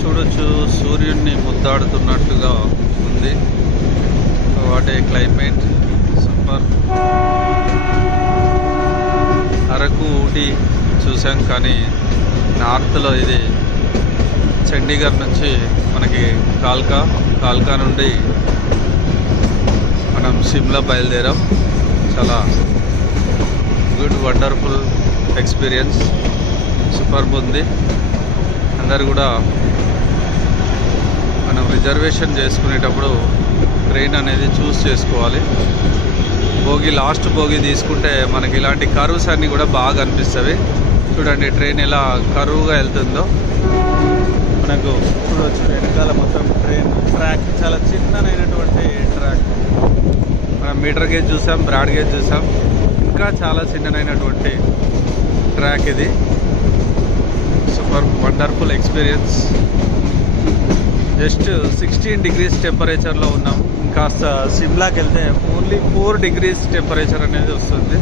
చూడొచ్చు, సూర్యుడిని ముద్దాడుతున్నట్టుగా ఉంది. What a climate, super. Araku, Ooty చూసాం, కానీ నార్త్లో ఇది చండీగఢ్ నుంచి మనకి కాల్కా నుండి మనం సిమ్లా బయలుదేరాం. చాలా గుడ్, వండర్ఫుల్ ఎక్స్పీరియన్స్, సూపర్బ్ ఉంది. అందరు కూడా మనం రిజర్వేషన్ చేసుకునేటప్పుడు ట్రైన్ అనేది చూస్ చేసుకోవాలి. లాస్ట్ బోగి తీసుకుంటే మనకి ఇలాంటి కర్వ్స్ అన్నీ కూడా బాగా అనిపిస్తవి. చూడండి ట్రైన్ ఎలా కర్వ్గా వెళ్తుందో మనకు చూడవచ్చు. వెనకాల మొత్తం ట్రైన్ ట్రాక్ చాలా చిన్ననైనటువంటి ట్రాక్. మనం మీటర్ గేజ్ చూసాం, బ్రాడ్ గేజ్ చూసాం, ఇంకా చాలా చిన్ననైనటువంటి ట్రాక్ ఇది. Super wonderful experience. Just 16 degrees టెంపరేచర్లో ఉన్నాం. కాస్త సిమ్లాకి వెళ్తే ఓన్లీ 4 degrees టెంపరేచర్ అనేది వస్తుంది.